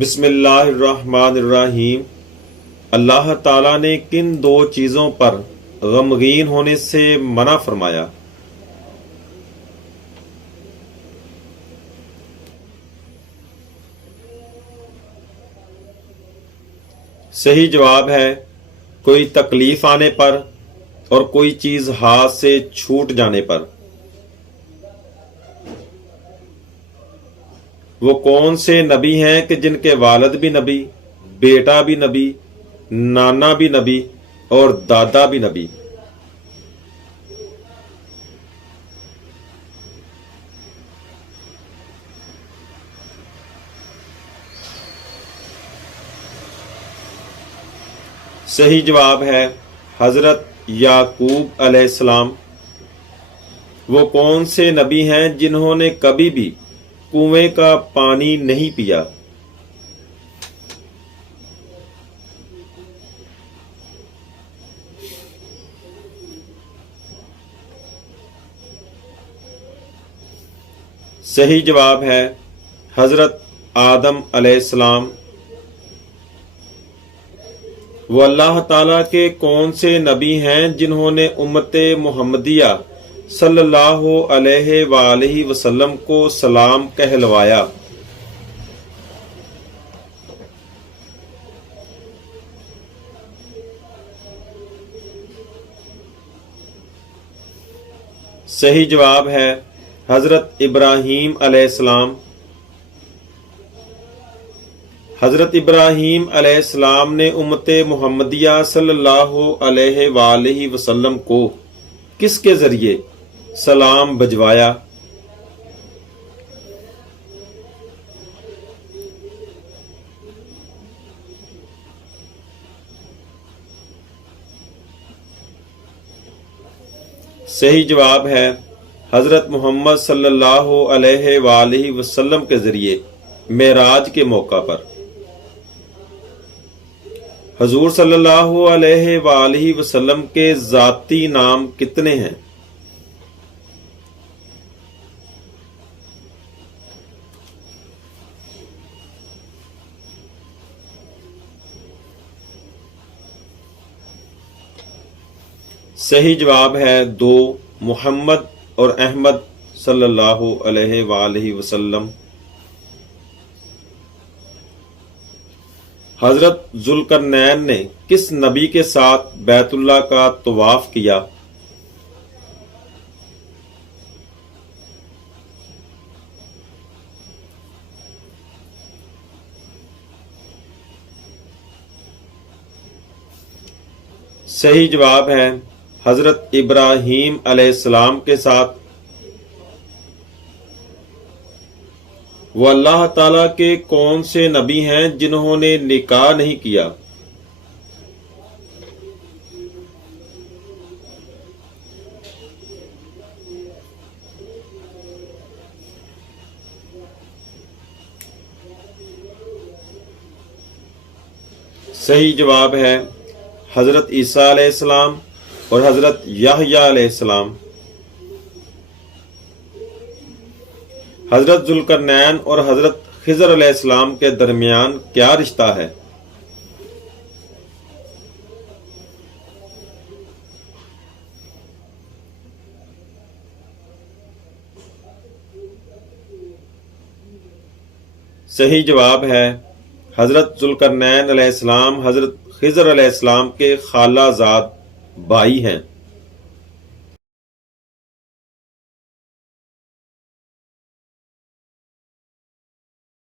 بسم اللہ الرحمن الرحیم۔ اللہ تعالیٰ نے کن دو چیزوں پر غمگین ہونے سے منع فرمایا؟ صحیح جواب ہے کوئی تکلیف آنے پر اور کوئی چیز ہاتھ سے چھوٹ جانے پر۔ وہ کون سے نبی ہیں کہ جن کے والد بھی نبی، بیٹا بھی نبی، نانا بھی نبی اور دادا بھی نبی؟ صحیح جواب ہے حضرت یعقوب علیہ السلام۔ وہ کون سے نبی ہیں جنہوں نے کبھی بھی کنویں کا پانی نہیں پیا؟ صحیح جواب ہے حضرت آدم علیہ السلام۔ وہ اللہ تعالیٰ کے کون سے نبی ہیں جنہوں نے امت محمدیہ صلی اللہ علیہ وآلہ وسلم کو سلام کہلوایا؟ صحیح جواب ہے حضرت ابراہیم علیہ السلام۔ حضرت ابراہیم علیہ السلام نے امت محمدیہ صلی اللہ علیہ وآلہ وسلم کو کس کے ذریعے سلام بھجوایا؟ صحیح جواب ہے حضرت محمد صلی اللہ علیہ وآلہ وسلم کے ذریعے معراج کے موقع پر۔ حضور صلی اللہ علیہ وآلہ وسلم کے ذاتی نام کتنے ہیں؟ صحیح جواب ہے 2، محمد اور احمد صلی اللہ علیہ وآلہ وسلم۔ حضرت ذوالقرنین نے کس نبی کے ساتھ بیت اللہ کا طواف کیا؟ صحیح جواب ہے حضرت ابراہیم علیہ السلام کے ساتھ۔ وہ اللہ تعالیٰ کے کون سے نبی ہیں جنہوں نے نکاح نہیں کیا؟ صحیح جواب ہے حضرت عیسیٰ علیہ السلام اور حضرت یحییٰ علیہ السلام۔ حضرت ذوالقرنین اور حضرت خضر علیہ السلام کے درمیان کیا رشتہ ہے؟ صحیح جواب ہے حضرت ذوالقرنین علیہ السلام حضرت خضر علیہ السلام کے خالہ زاد بھائی ہیں۔